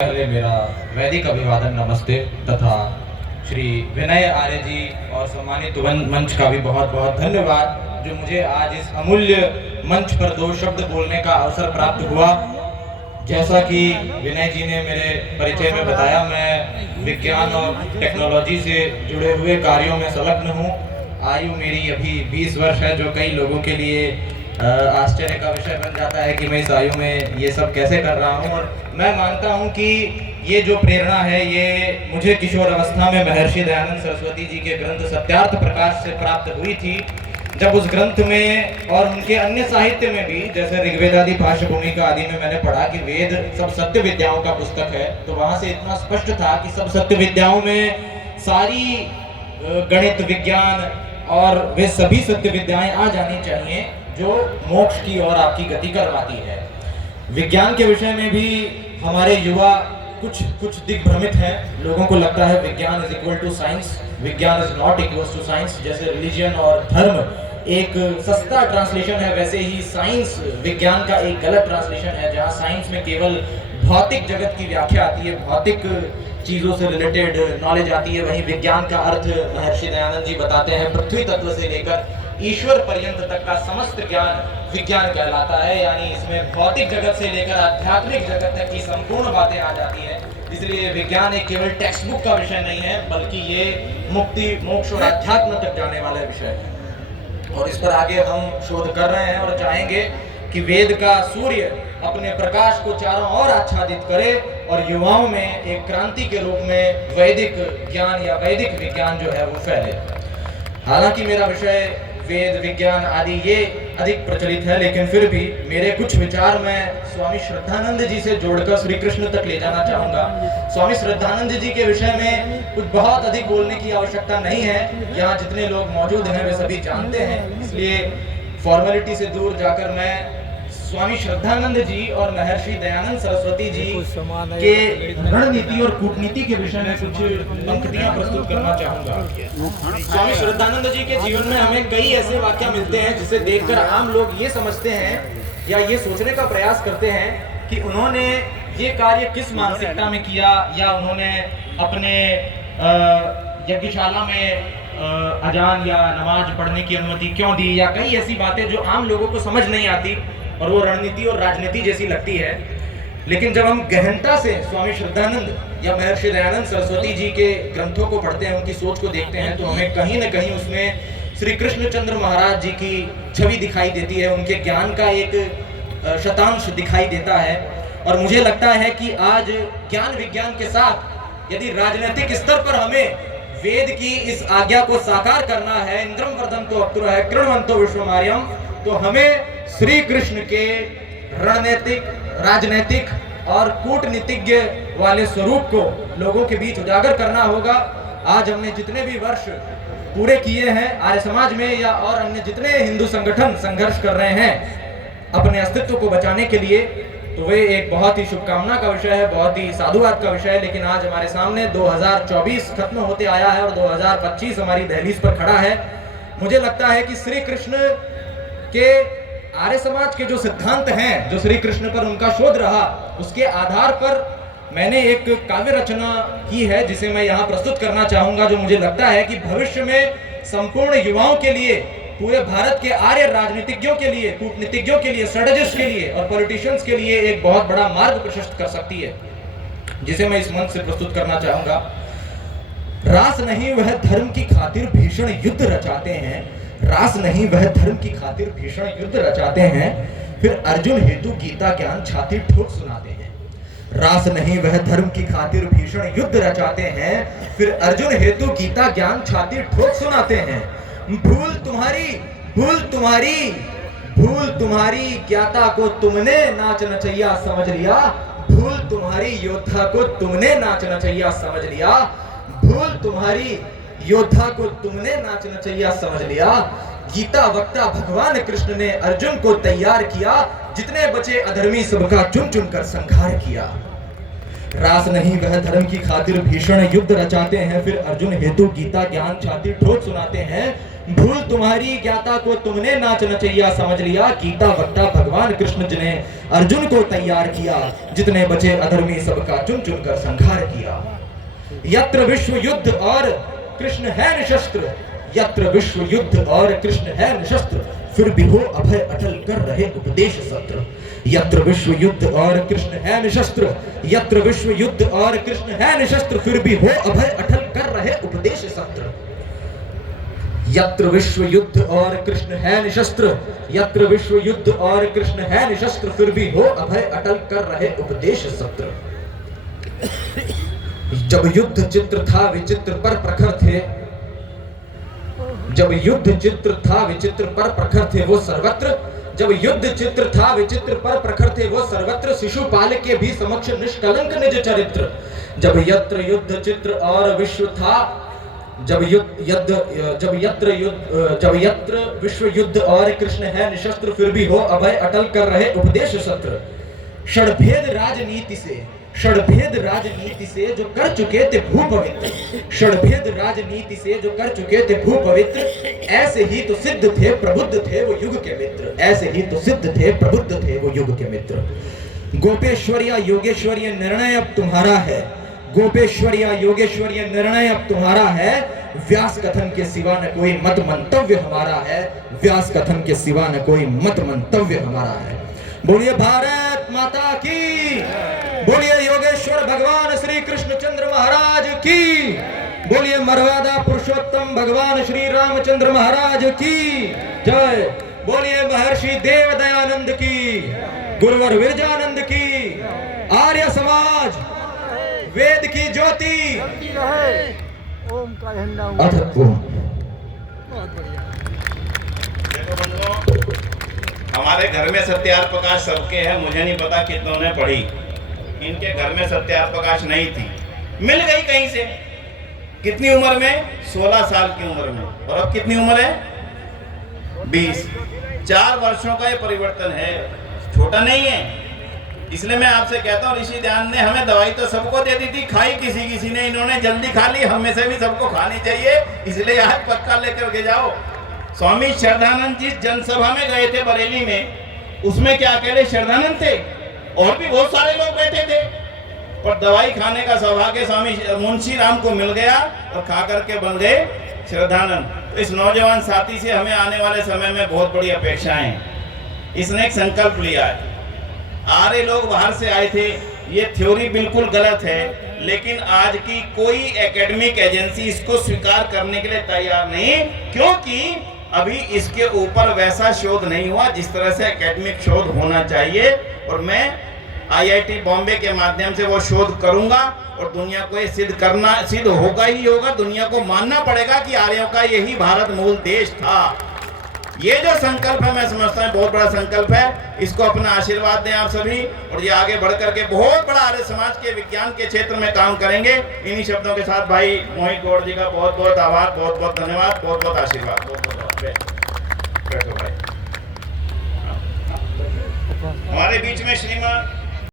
पहले मेरा वैदिक अभिवादन नमस्ते तथा श्री विनय आर्य जी और सम्मानित मंच का भी बहुत बहुत धन्यवाद जो मुझे आज इस अमूल्य मंच पर दो शब्द बोलने का अवसर प्राप्त हुआ। जैसा कि विनय जी ने मेरे परिचय में बताया, मैं विज्ञान और टेक्नोलॉजी से जुड़े हुए कार्यों में संलग्न हूँ। आयु मेरी अभी 20 वर्ष है, जो कई लोगों के लिए आश्चर्य का विषय बन जाता है कि मैं इस आयु में ये सब कैसे कर रहा हूँ। और मैं मानता हूँ कि ये जो प्रेरणा है ये मुझे किशोर अवस्था में महर्षि दयानंद सरस्वती जी के ग्रंथ सत्यार्थ प्रकाश से प्राप्त हुई थी। जब उस ग्रंथ में और उनके अन्य साहित्य में भी, जैसे ऋग्वेद आदि भाष्य भूमिका आदि में मैंने पढ़ा कि वेद सब सत्य विद्याओं का पुस्तक है, तो वहां से इतना स्पष्ट था कि सब सत्य विद्याओं में सारी गणित, विज्ञान और वे सभी सत्य विद्याएं आ जानी चाहिए जो मोक्ष की ओर आपकी गति करवाती है। विज्ञान के विषय में भी हमारे युवा कुछ दिग्भ्रमित हैं। लोगों को लगता है vigyan is equal to science, vigyan is not equal to science. जैसे रिलीजन और धर्म एक सस्ता ट्रांसलेशन है, वैसे ही साइंस विज्ञान का एक गलत ट्रांसलेशन है। जहाँ साइंस में केवल भौतिक जगत की व्याख्या आती है, भौतिक चीजों से रिलेटेड नॉलेज आती है, वहीं विज्ञान का अर्थ महर्षि दयानंद जी बताते हैं पृथ्वी तत्व से लेकर ईश्वर पर्यंत तक का समस्त ज्ञान विज्ञान कहलाता है। यानी इसमें भौतिक जगत से लेकर आध्यात्मिक जगत तक की संपूर्ण बातें आ जाती है। इसलिए विज्ञान एक केवल टेक्स्ट बुक का विषय नहीं है, बल्कि ये मुक्ति, मोक्ष और अध्यात्म तक जाने वाला विषय है। और इस पर आगे हम शोध कर रहे हैं और चाहेंगे कि वेद का सूर्य अपने प्रकाश को चारों ओर आच्छादित करे और युवाओं में एक क्रांति के रूप में वैदिक ज्ञान या वैदिक विज्ञान जो है वो फैले। हालांकि मेरा विषय वेद, विज्ञान आदि ये अधिक प्रचलित है, लेकिन फिर भी मेरे कुछ विचार मैं स्वामी श्रद्धानंद जी से जोड़कर श्री कृष्ण तक ले जाना चाहूंगा। स्वामी श्रद्धानंद जी के विषय में कुछ बहुत अधिक बोलने की आवश्यकता नहीं है, यहाँ जितने लोग मौजूद हैं वे सभी जानते हैं। इसलिए फॉर्मेलिटी से दूर जाकर मैं स्वामी श्रद्धानंद जी और महर्षि दयानंद सरस्वती जी के रणनीति और कूटनीति के विषय में कुछ पंक्तियां प्रस्तुत करना चाहूंगा। स्वामी श्रद्धानंद जी के जीवन में हमें कई ऐसे वाक्य मिलते हैं जिसे देखकर आम लोग ये समझते हैं या ये सोचने का प्रयास करते हैं कि उन्होंने ये कार्य किस मानसिकता में किया, या उन्होंने अपने यज्ञशाला में अजान या नमाज पढ़ने की अनुमति क्यों दी, या कई ऐसी बातें जो आम लोगों को समझ नहीं आती और वो रणनीति और राजनीति जैसी लगती है। लेकिन जब हम गहनता से स्वामी श्रद्धानंद या महर्षि दयानंद सरस्वती जी के ग्रंथों को पढ़ते हैं, उनकी सोच को देखते हैं, तो हमें कहीं न कहीं उसमें श्री कृष्णचंद्र महाराज जी की छवि दिखाई देती है, उनके ज्ञान का एक शतांश दिखाई देता है। और मुझे लगता है कि आज ज्ञान विज्ञान के साथ यदि राजनीतिक स्तर पर हमें वेद की इस आज्ञा को साकार करना है, इंद्रम वर्धन्तो अप्तुरः है कृण्वन्तो विश्वमार्यम, तो हमें श्री कृष्ण के रणनीतिक, राजनीतिक और कूटनीतिज्ञ वाले स्वरूप को लोगों के बीच उजागर करना होगा। आज हमने जितने भी वर्ष पूरे किए हैं आर्य समाज में या और अन्य जितने हिंदू संगठन संघर्ष कर रहे हैं अपने अस्तित्व को बचाने के लिए, तो वे एक बहुत ही शुभकामना का विषय है, बहुत ही साधुवाद का विषय है। लेकिन आज हमारे सामने 2024 खत्म होते आया है और 2025 हमारी दहलीज पर खड़ा है। मुझे लगता है कि श्री कृष्ण के आर्य समाज के जो सिद्धांत हैं, जो श्री कृष्ण पर उनका शोध रहा, उसके आधार पर मैंने एक काव्य रचना की है जिसे मैं यहाँ प्रस्तुत करना चाहूंगा, जो मुझे लगता है कि भविष्य में संपूर्ण युवाओं के लिए, पूरे भारत के आर्य राजनीतिज्ञों के लिए, कूटनीतिज्ञों के लिए, स्ट्रेटेजिस्ट के लिए और पॉलिटिशियंस के लिए एक बहुत बड़ा मार्ग प्रशस्त कर सकती है, जिसे मैं इस मंच से प्रस्तुत करना चाहूंगा। रास नहीं वह धर्म की खातिर भीषण युद्ध रचाते हैं, रास नहीं वह धर्म की खातिर भीषण युद्ध रचाते हैं, फिर अर्जुन हेतु गीता ज्ञान छाती ठोक सुनाते हैं। रास नहीं वह धर्म की खातिर भीषण युद्ध रचाते हैं, फिर अर्जुन हेतु गीता ज्ञान छाती ठोक सुनाते हैं। भूल तुम्हारी ज्ञाता को तुमने नाच नचैया समझ लिया, भूल तुम्हारी योद्धा को तुमने नाच नचैया समझ लिया, भूल तुम्हारी योद्धा को तुमने नाच नचैया समझ लिया। गीता वक्ता भगवान कृष्ण ने अर्जुन को तैयार किया, जितने बचे अधर्मी सबका चुन चुन कर संहार किया। रास नहीं वह धर्म की खातिर भीषण युद्ध रचाते हैं, फिर अर्जुन हेतु गीता ज्ञान छाती ठोक सुनाते हैं। भूल तुम्हारी ज्ञाता को तुमने नाच नचैया समझ लिया। गीता वक्ता भगवान कृष्ण जिन्हें अर्जुन को तैयार किया, जितने बचे अधर्मी सबका चुन चुन कर संहार किया। यत्र विश्व युद्ध और कृष्ण है निशस्त्र, यत्र विश्व युद्ध और कृष्ण है निशस्त्र, फिर भी हो अभय अटल कर रहे उपदेश सत्र। यत्र विश्व युद्ध और कृष्ण है निशस्त्र, यत्र विश्व युद्ध और कृष्ण है निशस्त्र, फिर भी हो अभय अटल कर रहे उपदेश सत्र। यत्र विश्व युद्ध और कृष्ण है निशस्त्र, यत्र विश्व युद्ध और कृष्ण है निशस्त्र, फिर भी हो अभय अटल कर रहे उपदेश सत्र। जब युद्ध चित्र था विचित्र पर प्रखर थे, जब युद्ध चित्र था विचित्र पर प्रखर थे वो सर्वत्र, जब युद्ध चित्र था विचित्र पर प्रखर थे वो सर्वत्र, शिशुपाल के भी समक्ष निष्कलंक निज चरित्र। जब यत्र युद्ध चित्र और विश्व था, जब यत्र विश्व युद्ध और कृष्ण है निशस्त्र, फिर भी हो अभय अटल कर रहे उपदेश सत्र। षड्भेद राजनीति से, षड्भेद राजनीति से जो कर चुके थे भू पवित्र, षड्भेद राजनीति से जो कर चुके थे भू पवित्र, ऐसे ही तो सिद्ध थे प्रबुद्ध थे वो युग के मित्र, ऐसे ही तो सिद्ध थे प्रबुद्ध थे वो युग के मित्र। गोपेश्वरिया योगेश्वरीय निर्णय अब तुम्हारा है, गोपेश्वरिया योगेश्वरीय निर्णय अब तुम्हारा है, व्यास कथन के सिवा न कोई मत मंतव्य हमारा है, व्यास कथन के सिवा न कोई मत मंतव्य हमारा है। बोलिए भारत माता की, बोलिए योगेश्वर भगवान श्री कृष्णचंद्र महाराज की, बोलिए मर्यादा पुरुषोत्तम भगवान श्री रामचंद्र महाराज की जय, बोलिए महर्षि देव दयानंद की, गुरुवर विरजानंद की, आर्य समाज वेद की ज्योति। ओम का झंडा हमारे घर में सत्यार प्रकाश सबके है, मुझे नहीं पता कितनों ने पढ़ी। इनके घर में सत्यार प्रकाश नहीं थी, मिल गई कहीं से। कितनी उम्र में? 16 साल की उम्र में। और अब कितनी उम्र है? 20। 4 वर्षों का ये परिवर्तन है, छोटा नहीं है। इसलिए मैं आपसे कहता हूँ, ऋषि ध्यान ने हमें दवाई तो सबको दे दी थी, खाई किसी किसी ने, इन्होंने जल्दी खा ली, हमें से भी सबको खानी चाहिए, इसलिए आज पक्का लेकर के जाओ। स्वामी श्रद्धानंद जी जनसभा में गए थे बरेली में, उसमें क्या अकेले श्रद्धानंद थे? और भी बहुत सारे लोग बैठे थे, पर दवाई खाने का सौभाग्य स्वामी मुंशी राम को मिल गया और खा करके बन गए श्रद्धानंद। तो इस नौजवान साथी से हमें आने वाले समय में बहुत बड़ी अपेक्षाएं हैं। इसने एक संकल्प लिया है। आर्य लोग बाहर से आए थे, ये थ्योरी बिल्कुल गलत है, लेकिन आज की कोई एकेडमिक एजेंसी इसको स्वीकार करने के लिए तैयार नहीं, क्योंकि अभी इसके ऊपर वैसा शोध नहीं हुआ जिस तरह से एकेडमिक शोध होना चाहिए। और मैं IIT बॉम्बे के माध्यम से वो शोध करूंगा और दुनिया को ये सिद्ध होगा ही होगा। दुनिया को मानना पड़ेगा कि आर्यों का यही भारत मूल देश था। ये जो संकल्प है, मैं समझता हूँ बहुत बड़ा संकल्प है। इसको अपना आशीर्वाद दें आप सभी, और ये आगे बढ़ करके बहुत बड़ा आर्य समाज के विज्ञान के क्षेत्र में काम करेंगे। इन्हीं शब्दों के साथ भाई मोहित गौड़ जी का बहुत बहुत आभार, बहुत बहुत धन्यवाद, बहुत बहुत आशीर्वाद। बहुत बहुत बैठो भाई। हमारे बीच में श्रीमान